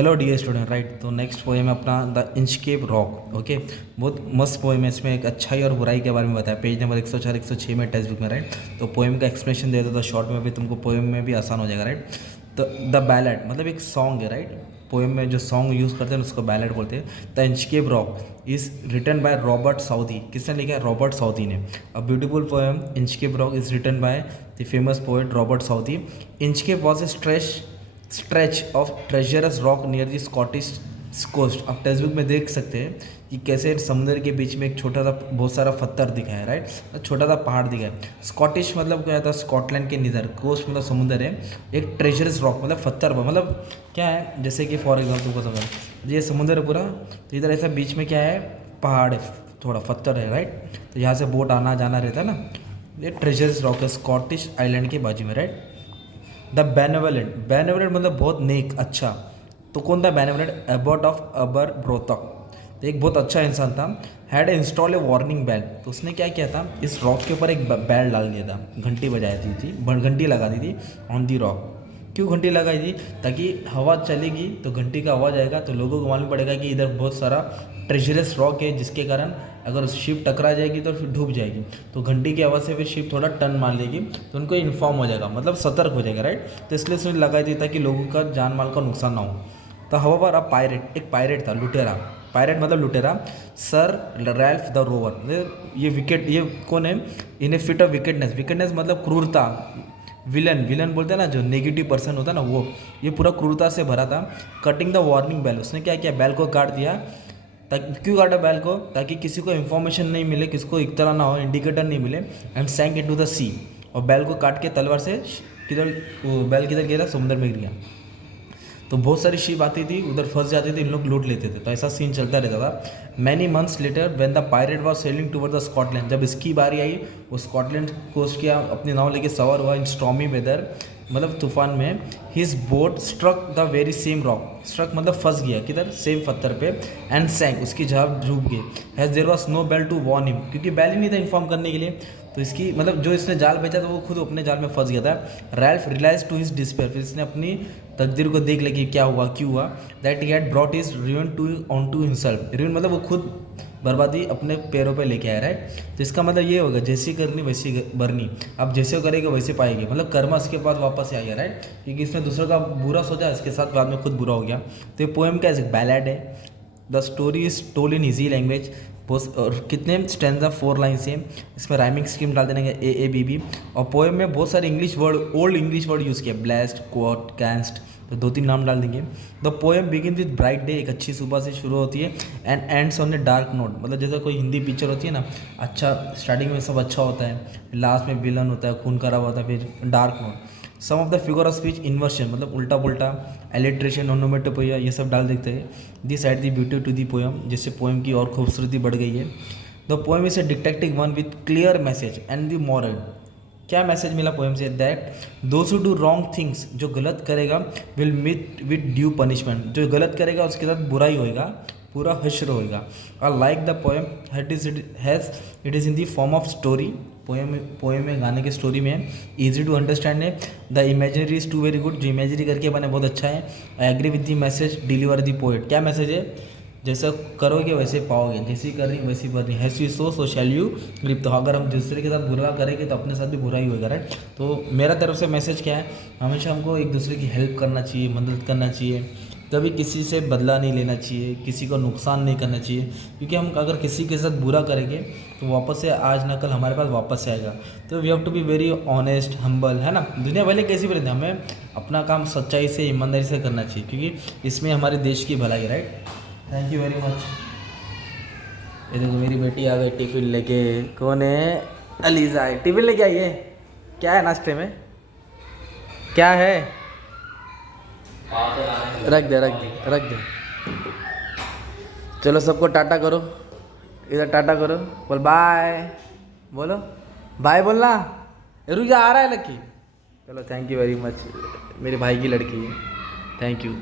Hello dear student right. तो next poem है अपना द इंचकेप रॉक। ओके, बहुत मस्त पोएम है। इसमें एक अच्छाई और बुराई के बारे में बताया, पेज नंबर 104 106 में टेक्स्ट बुक में। राइट, तो पोएम का एक्सप्लेनेशन दे दो तो शॉर्ट में भी तुमको पोएम में भी आसान हो जाएगा। राइट, तो द बैलेड मतलब एक सॉन्ग है। राइट, पोएम में जो सॉन्ग यूज़ करते हैं उसको बैलेड बोलते हैं। The Inchcape Rock is written by Robert Southey. किसने लिखा है? रॉबर्ट साउदी ने। A beautiful poem Inchcape Rock is written by the famous poet Robert Southey. Inchcape was a stretch of treacherous rock near the Scottish coast. आप text book में देख सकते हैं कि कैसे समुद्र के बीच में एक छोटा सा बहुत सारा पत्थर दिखा है। राइट, छोटा सा पहाड़ दिखा है। स्कॉटिश मतलब क्या था? स्कॉटलैंड के निधर, कोस्ट मतलब समुद्र है। एक ट्रेजरस रॉक मतलब पत्थर मतलब क्या है? जैसे कि फॉर एग्जाम्पल को समझ, ये समुद्र है पूरा, तो इधर ऐसा बीच में क्या है? पहाड़ है, थोड़ा पत्थर है। राइट, तो यहाँ से बोट आना जाना रहता है ना। ये ट्रेजरस रॉक है स्कॉटिश आइलैंड के बाजू में। राइट, द बेनेवलेंट, बेनेवलेंट मतलब बहुत नेक, अच्छा। तो कौन था बेनेवलेंट? एबॉट ऑफ अबर ब्रोतक, तो एक बहुत अच्छा इंसान था। Had install a warning bell, तो उसने क्या किया था? इस रॉक के ऊपर एक बेल डाल दिया था, घंटी बजाई थी, घंटी लगा दी थी ऑन दी रॉक। क्यों घंटी लगाई थी? ताकि हवा चलेगी तो घंटी का आवाज़ आएगा, तो लोगों को मालूम पड़ेगा कि इधर बहुत सारा ट्रेजरस रॉक है, जिसके कारण अगर शिप टकरा जाएगी तो फिर डूब जाएगी। तो घंटी की आवाज़ से फिर शिप थोड़ा टर्न मार लेगी, तो उनको इन्फॉर्म हो जाएगा, मतलब सतर्क हो जाएगा। राइट, तो इसलिए उसने लगाई थी ताकि लोगों का जान माल का नुकसान ना हो। तो हवावर अ पायरेट, एक पायरेट था, लुटेरा। पायरेट मतलब लुटेरा। सर रैल्फ द रोवर, ये विकेट, ये कौन है? इन ए फिट ऑफ विकेटनेस, विकेटनेस मतलब क्रूरता। विलन, विलन बोलते हैं ना, जो नेगेटिव पर्सन होता है ना, वो ये पूरा क्रूरता से भरा था। कटिंग द वार्निंग बेल, उसने क्या किया? बैल को काट दिया। ताकि क्यों काटा बैल को? ताकि किसी को इन्फॉर्मेशन नहीं मिले, किसी को इतना ना हो, इंडिकेटर नहीं मिले। एंड सैंक इनटू द सी, और बैल को काट के तलवार से किधर, बैल किधर गिरा? समुद्र में गिर गया। तो बहुत सारी शिप आती थी, उधर फंस जाती थी, इन लोग लूट लेते थे। तो ऐसा सीन चलता रहता था। Many months later when the pirate was selling toward the Scotland, जब इसकी बारी आई, वो स्कॉटलैंड कोस्ट किया, अपनी नाव लेके सवार हुआ इन स्टॉर्मी वेदर, मतलब तूफान में। His boat struck the very same rock, struck मतलब फंस गया किधर? सेम पत्थर पे। एंड सैंक, उसकी जहाज डूब गई। Has there was no bell to warn him, क्योंकि बैल ही नहीं था इन्फॉर्म करने के लिए। तो इसकी मतलब जो इसने जाल भेजा था वो खुद अपने जाल में फंस गया था। Ralph realise to his despair, फिर इसने अपनी तकदीर को देख लिया कि क्या हुआ, क्यों हुआ। That he had brought his ruin to on to himself, ruin मतलब वो खुद बर्बादी अपने पैरों पे लेके आया। राइट, तो इसका मतलब ये होगा जैसी करनी वैसी भरनी। अब जैसे करेगा वैसे पाएगी, मतलब कर्मा इसके बाद वापस आ गया। राइट, क्योंकि इसने दूसरों का बुरा सोचा, इसके साथ बाद में खुद बुरा हो गया। तो ये पोएम क्या है? बैलेड है। The story is told in easy language. और कितने स्टैंजा? 4 लाइन से। इसमें राइमिंग स्कीम डाल देने का A और पोएम में बहुत सारे English word, old English word use किया, ब्लेस्ड, क्वाट, कैंस्ट, तो 2-3 नाम डाल देंगे। The poem begin with bright day, एक अच्छी सुबह से शुरू होती है। And ends on a dark note, मतलब जैसे कोई हिंदी पिक्चर होती है ना, अच्छा स्टार्टिंग में सब अच्छा होता है, लास्ट में विलन होता है, खून खराब होता है, फिर dark note. Some of the figure of speech inversion मतलब उल्टा पुल्टा, एलिट्रेशन, ओनोमेटोपोइया, ये सब डाल देते हैं। This add the beauty to the poem, जिससे पोएम की और खूबसूरती बढ़ गई है। The poem is a detective one with clear message and the moral. क्या मैसेज मिला पोएम से? That those who do wrong things, जो गलत करेगा, will meet with due punishment, जो गलत करेगा उसके साथ बुराई होएगा, पूरा हश्र होएगा। I like the poem it is in the form of story, poem में गाने के स्टोरी में है। ईजी टू अंडरस्टैंड है। The imaginary is too very good, जो इमेजरी करके बने बहुत अच्छा है। I agree with the message deliver the poet, क्या मैसेज है? जैसा करोगे वैसे पाओगे, जैसी कर रही वैसी कर रही, as you sow shall you reap. तो अगर हम दूसरे के साथ बुरा करेंगे तो अपने साथ भी बुरा ही होगा। राइट, तो मेरा तरफ से मैसेज क्या है? हमेशा हमको एक दूसरे की हेल्प करना चाहिए, मदद करना चाहिए, कभी किसी से बदला नहीं लेना चाहिए, किसी को नुकसान नहीं करना चाहिए, क्योंकि हम अगर किसी के साथ बुरा करेंगे तो वापस से आज ना कल हमारे पास वापस से आएगा। तो we have to be very honest, humble, है ना। दुनिया भले कैसी भी रहती है, हमें अपना काम सच्चाई से, ईमानदारी से करना चाहिए, क्योंकि इसमें हमारे देश की भलाई है। Right, thank you very much. ये देखो मेरी बेटी आ गई टिफ़िन लेके। कौन है? अलीज़ा है, टिफ़िन लेके आई है। क्या है नाश्ते में? क्या है? रख दे रख दे रख दे। चलो सबको टाटा करो, इधर टाटा करो, बोल बाय, बोलो बाय, बोलना। रुक जा, आ रहा है लकी। चलो थैंक यू वेरी मच, मेरे भाई की लड़की है, थैंक यू।